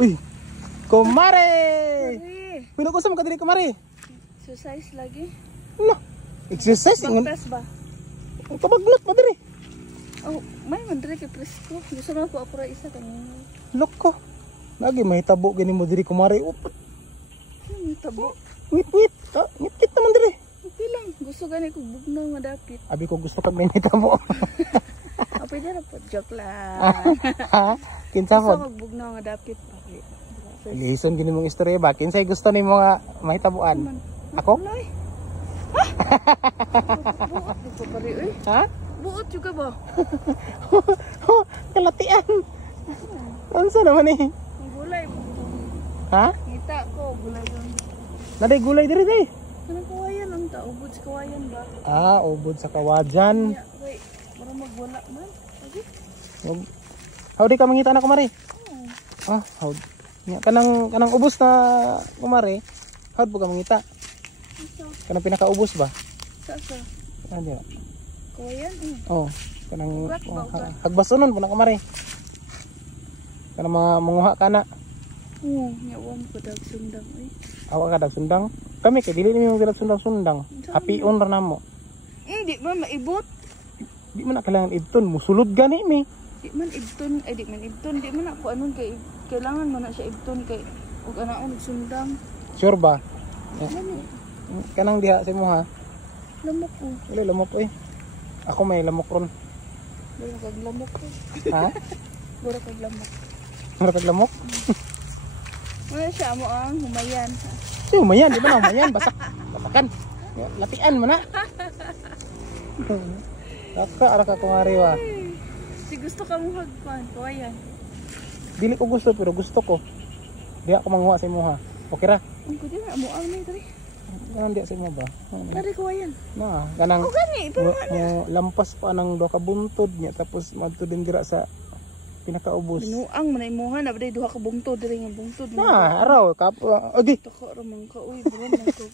Uy, kumare! Mari. Pinag-usam ka diri kumare. Exercise lagi. No. Exercise ingon. Pagpes ba? Kabaglot mo diri. Oh, may mandre kay presko. Gusto na ko ra isa kanina. Loko. Lagi may tabo gani mo diri kumare. May tabo. Ngit-ngit. Ngit-ngit naman diri. Okay lang. Gusto gani ko bugnaw nga dapit. Abi ko gusto kag may tabo. Pwede na po. Joke lang. Ha? Kinsa Gusto pod? magbugnaw nga dapit. Listen gini mong istorya ba? Kinsay gusto nimo nga may tabuan? Ako? Ay. Buot dito pare eh. Ha? Buot juga ba? Kalatian. Unsa naman eh? Ang gulay. Ha? Kita ko gulay yun. Naday gulay diri day. Kanang kawayan ang taubod sa kawayan ba? Ubod sa kawajan. Ya, wait. Para magwala man. Okay. Howdy ka mangita na kumare? Oh. Howd. Kanang ubos na kumare. Howd po ka mangita? Ito. Kanang pinakaubos ba? Sa. Ano? Kawayan eh. Oh, kanang Ugat ba, ugat? hagbasonon po na kumare. Kanang mga manguha ka na. Oo. Nyawan ko dag sundang eh. Awa ka dag sundang. Kami kay dili nimo bilang sundang-sundang. Hapion ra namo. Di man maibot. Di man na kailangan ibton, musulod gani mi. Di man ibton. Ay di man ibton. Di man ako anon kay kailangan mo na siya ibton kay ug anaon sundang. Sure ba? Lami. Kanang diha sa mo ha. Lamok ko. Wala lamok eh. Ako may lamok ron. Bura kag lamok ko. Ha? Bura kag lamok. Mura kag lamok? Wala siya mo ang humayan. Si umayan, di ba na umayan? Basakan. Latian mo na. Ara ka kumari wa. Si gusto ka mo hagpan. Kawayan. Dili ko gusto pero gusto ko. Di ako manguha sa imo ha. Okay ra? Ang ko din mo ang ni diri. Kanang di sa imo ba? Dari kawayan. Na, kanang O gani, pero mo lampas pa nang duha ka buntod niya tapos madto din dira sa pinakaubos. binuang man imuha na baday duha ka bungtod diri nga bungtod. Na, araw kap. Agi. Taka ra man ka uy, bro man ko.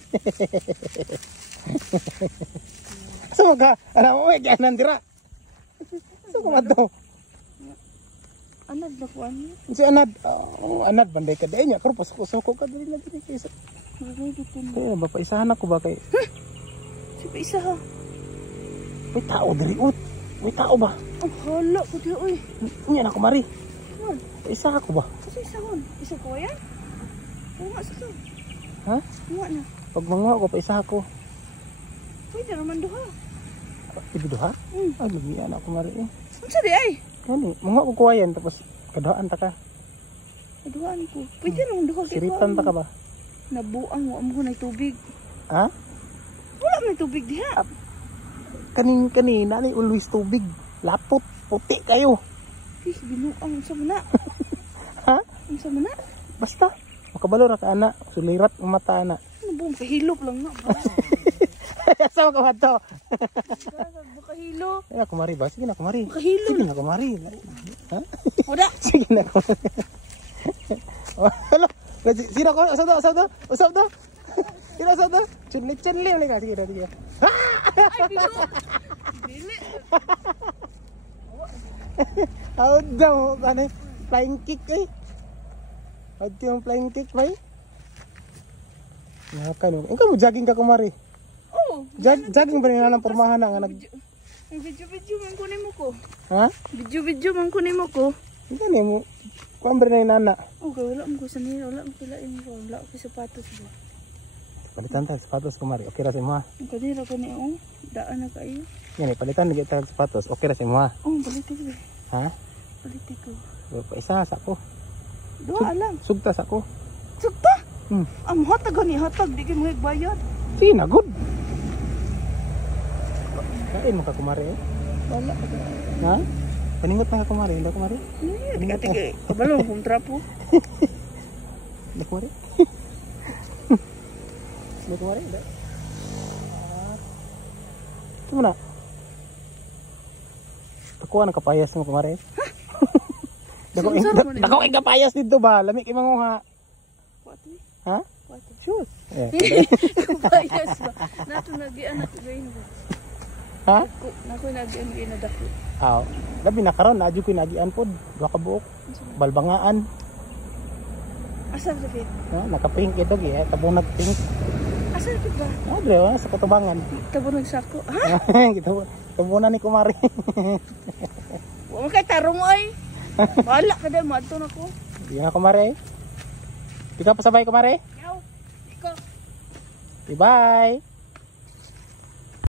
So ka, ana mo ay ganan dira. So ko madto. Anad na ko ani. Si anad, anad banday ka day nya, pero pasok ka diri na diri kaysa. Maray dito. Kaya ba paisahan ako ba kay Si pa isa ha. may tao diri ut. May tao ba? Ang hala ko di uy. Nya na ko mari. Man, Paisa ako ba? kasi isa hon. Isa kawayan. Oo nga sa Ha? Nga na. Pag manguha ko paisa ako. Pwede naman duha. Ibi duha? Hmm. Ay, lugi anak ko mari eh. Unsa di ay? Kani, manguha ko kuwayan tapos kaduhaan ta ka. Duhaan ko. Pwede naman duha. Siritan ta ka ba? Nabuang mo amo na tubig. Ha? Wala man tubig diha. Kanina ni always tubig. Lapot, puti kayo. Binuang sa muna. Ha? Ang sa muna. Basta, makabalo ra ka ana, sulirat ang mata ana. Ano ba? Kahilop lang na. Sama ka ba to? Makahilo. Ay, kumari ba? Sige na, kumari. Makahilo Sige na, kumari. Ha? Wala. Sige na, kumari. Hala, sino ko? Usap daw? Sino usap daw? Chunli, ulit ka. Sige na, sige na. Ay, bilo. Dili. Howd daw, ano, flying kick eh. Howd yung flying kick, bay? Nakakano. Ikaw mo, jogging ka kumari. Oh. Jogging ba nila ng pormahan na nga nag... Video man kunin mo ko. Ha? Video man kunin mo ko. Hindi mo. Kuambre na yung nana. Okay, wala mo ko sa nila. Wala mo kilain ko. Wala ko sapatos ba. Palitan tayo sapatos kumari. Okay ra si mo ha. Ang kanira ko ni oh. Daan na kayo. Yan eh, palitan lagi tayo sapatos. Okay ra si mo ha. Oh, balitik ko. Ha? Balitik ko. Paisa sa ko. Doa alam. Sugta sa ko. Sugta. Hmm. Ang hatag ni hatag. Di kayo magbayad. Sige na, good. Kain mo ka kumari eh. Wala. Ha? Paningot na ka kumari. Hindi kumari. Tigay. Kabalong kong trapo. Hindi kumari. Hindi kumari. Hindi. Ito mo na. Takuha ng kapayas mo kumari. Dako ang kapayas dito ba? Lamig kay manguha. Kuwati. Ha? Kuwati. Sure. Kapayas ba? Nato nagian ako gayon ba? Ha? Nato nagian gayon na dako. Labi na karon, adyo ko nagian pod. Duha ka buok. Balbangaan. Asa David? No, naka-pink ito gi, tabunag pink. Asa David ba? Oh, dre, sa Katubangan. Tabunag sako. Ha? Kita tabunan ni Kumari. Wa man kay tarong oy. Wala ka dai mo adto na ko. Di na Kumari. Ikaw pasabay Kumari. Yaw. Ikaw. Bye.